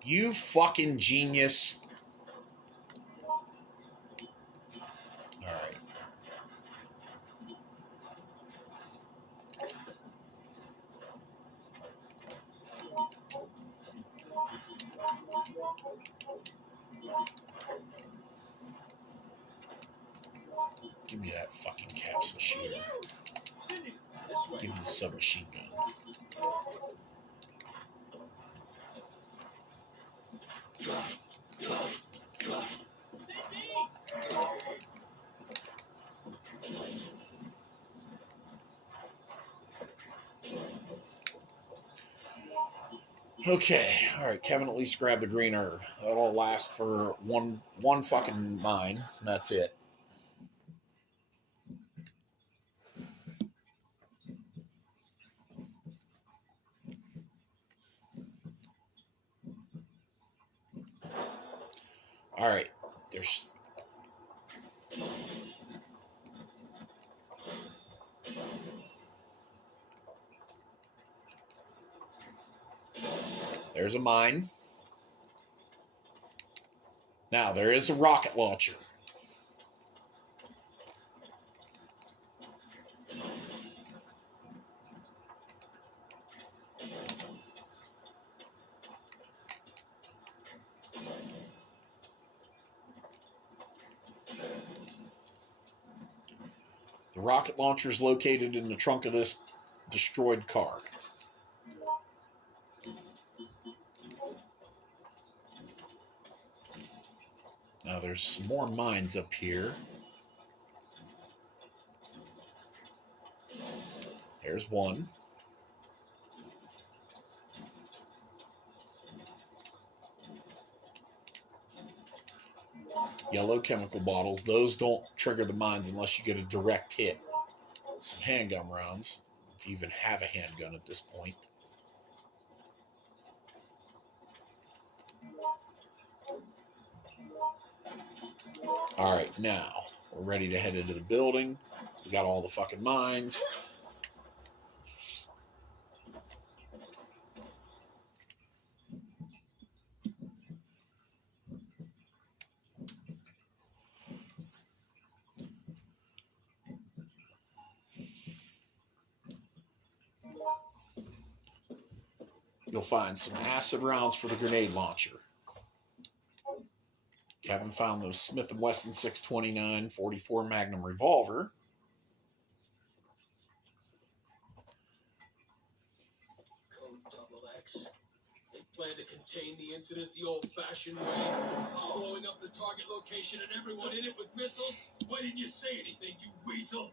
You fucking genius. All right. Give me that fucking capsule shooter. Cindy, this way. Give me the submachine gun. Okay, all right. Kevin at least grabbed the green herb. That'll last for one fucking mine. That's it. All right. There's a mine. Now, there is a rocket launcher. The rocket launcher is located in the trunk of this destroyed car. Now there's some more mines up here. There's one. Yellow chemical bottles. Those don't trigger the mines unless you get a direct hit. Some handgun rounds, if you even have a handgun at this point. All right, now we're ready to head into the building. We got all the fucking mines. You'll find some acid rounds for the grenade launcher. Kevin found the Smith & Wesson 629 44 Magnum revolver. Code XX. They plan to contain the incident the old-fashioned way, blowing up the target location and everyone in it with missiles. Why didn't you say anything, you weasel?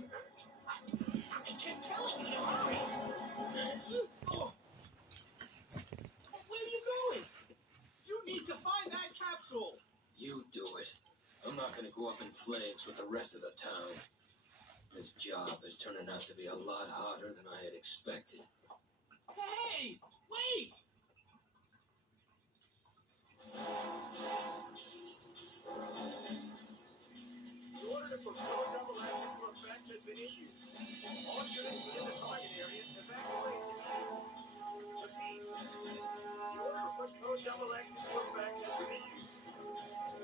I kept telling you to hurry. Damn. Oh. Where are you going? You need to find that capsule. You do it. I'm not gonna go up in flames with the rest of the town. This job is turning out to be a lot harder than I had expected. Hey, wait! The order to propel double action to effect has been issued. All units within the target area evacuate immediately. Repeat. The order to for code double X to effect has been issued.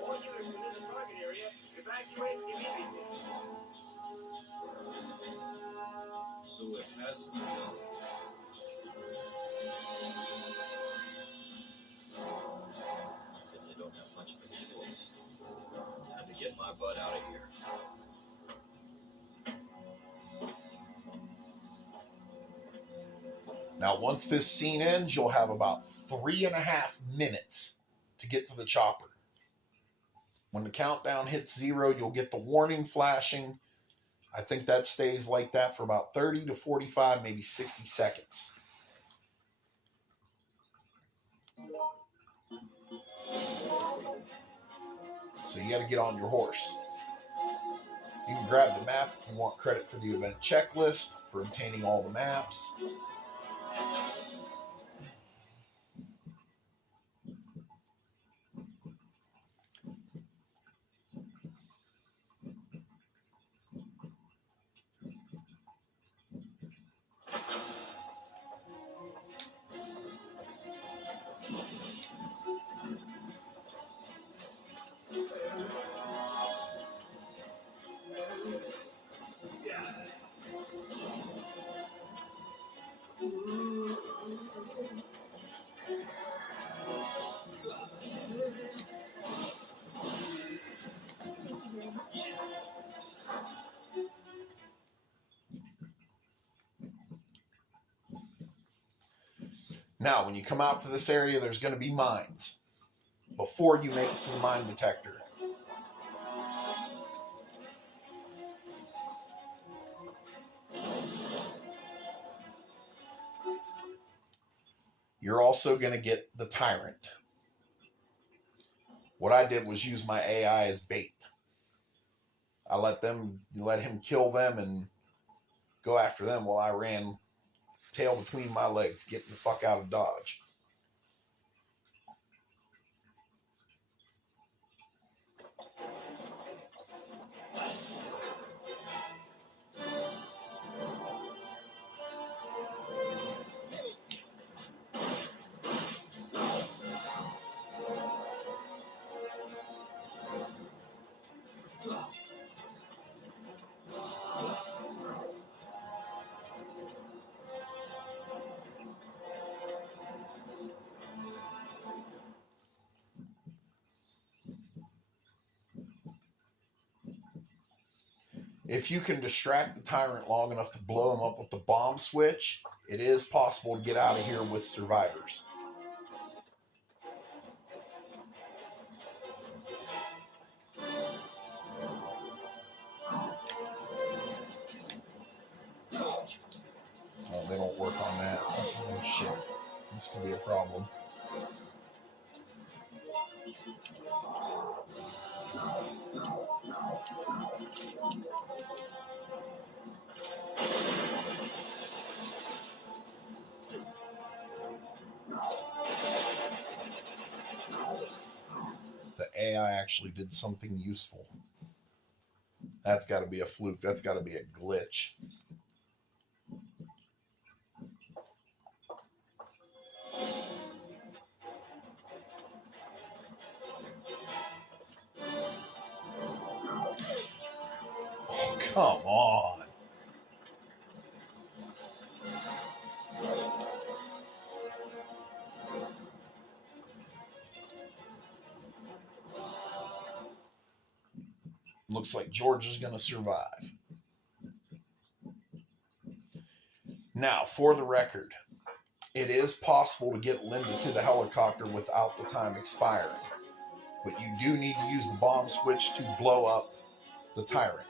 All units in this target area, evacuate immediately. So it has begun. Guess I don't have much of a choice. Time to get my butt out of here. Now, once this scene ends, you'll have about 3.5 minutes to get to the chopper. When the countdown hits 0, you'll get the warning flashing. I think that stays like that for about 30 to 45, maybe 60 seconds. So you got to get on your horse. You can grab the map if you want credit for the event checklist, for obtaining all the maps. Now, when you come out to this area, there's going to be mines before you make it to the mine detector. You're also going to get the tyrant. What I did was use my AI as bait. I let him kill them and go after them while I ran tail between my legs, getting the fuck out of Dodge. If you can distract the tyrant long enough to blow him up with the bomb switch, it is possible to get out of here with survivors. Oh, they don't work on that. Oh, shit. This could be a problem. The AI actually did something useful. That's got to be a fluke. That's got to be a glitch. Oh, come on. Looks like George is going to survive. Now, for the record, it is possible to get Linda to the helicopter without the time expiring, but you do need to use the bomb switch to blow up the tyrant.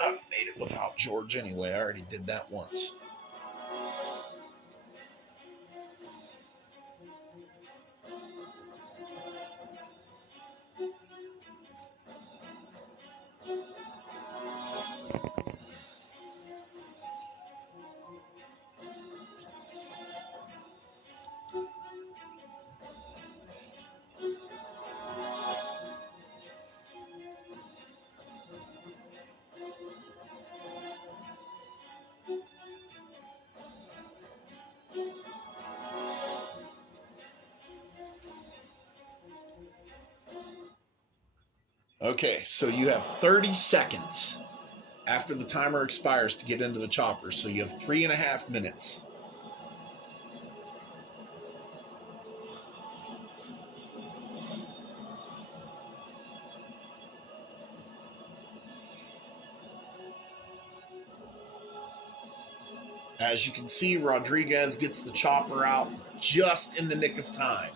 I made it without George anyway. I already did that once. Okay, so you have 30 seconds after the timer expires to get into the chopper. So you have 3.5 minutes. As you can see, Rodriguez gets the chopper out just in the nick of time.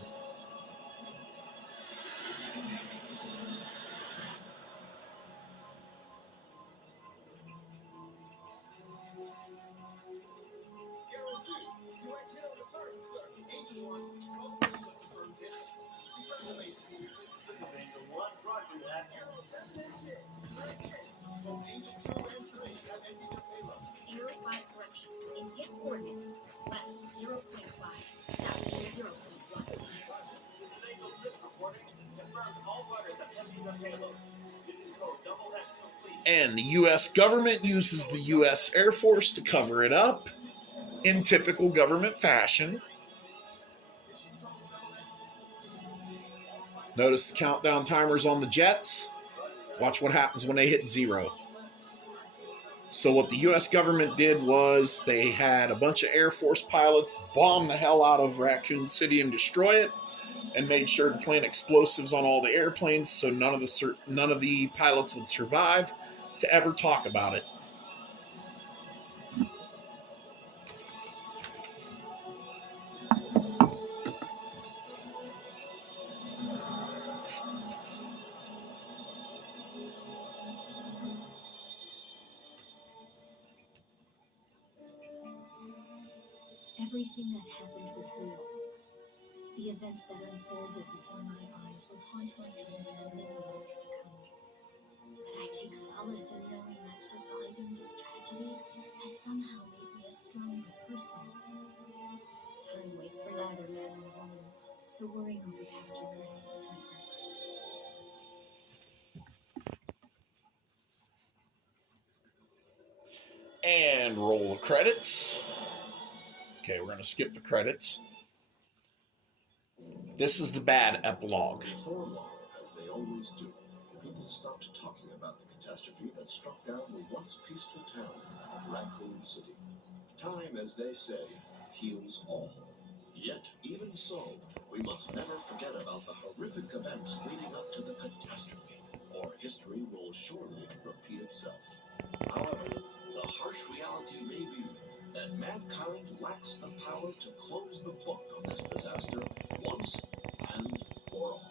Arrow 2, direct hit on the target, sir. Agent 1, all the missions are confirmed hits. Return to base immediately. Agent 1, roger that. Arrow 7 and 10, direct hit. Both Agent 2 and 3 have emptied their payload. Arrow 5 correction. In hit coordinates. West 0.5. South 0.1. Roger. This is Angel 6 reporting. Confirmed all runners have emptied their payload. Mission code XX complete. And the U.S. government uses the U.S. Air Force to cover it up in typical government fashion. Notice the countdown timers on the jets. Watch what happens when they hit 0. So what the U.S. government did was they had a bunch of Air Force pilots bomb the hell out of Raccoon City and destroy it, and made sure to plant explosives on all the airplanes so none of the pilots would survive to ever talk about it. Everything that happened was real. The events that unfolded before my eyes will haunt my dreams for many months to come. But I take solace in knowing that surviving this tragedy has somehow made me a stronger person. Time waits for neither man nor woman, so worrying over past regrets is pointless. And roll the credits. Okay, we're going to skip the credits. This is the bad epilogue. Before long, as they always do, people stopped talking about the catastrophe that struck down the once peaceful town of Raccoon City. Time, as they say, heals all. Yet, even so, we must never forget about the horrific events leading up to the catastrophe, or history will surely repeat itself. However, the harsh reality may be that mankind lacks the power to close the book on this disaster once and for all.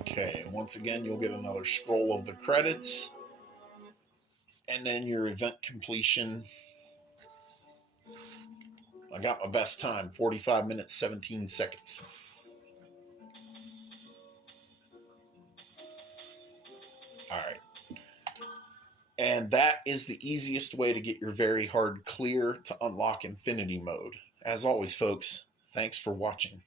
Okay, once again, you'll get another scroll of the credits, and then your event completion. I got my best time, 45 minutes, 17 seconds. All right. And that is the easiest way to get your very hard clear to unlock infinity mode. As always, folks, thanks for watching.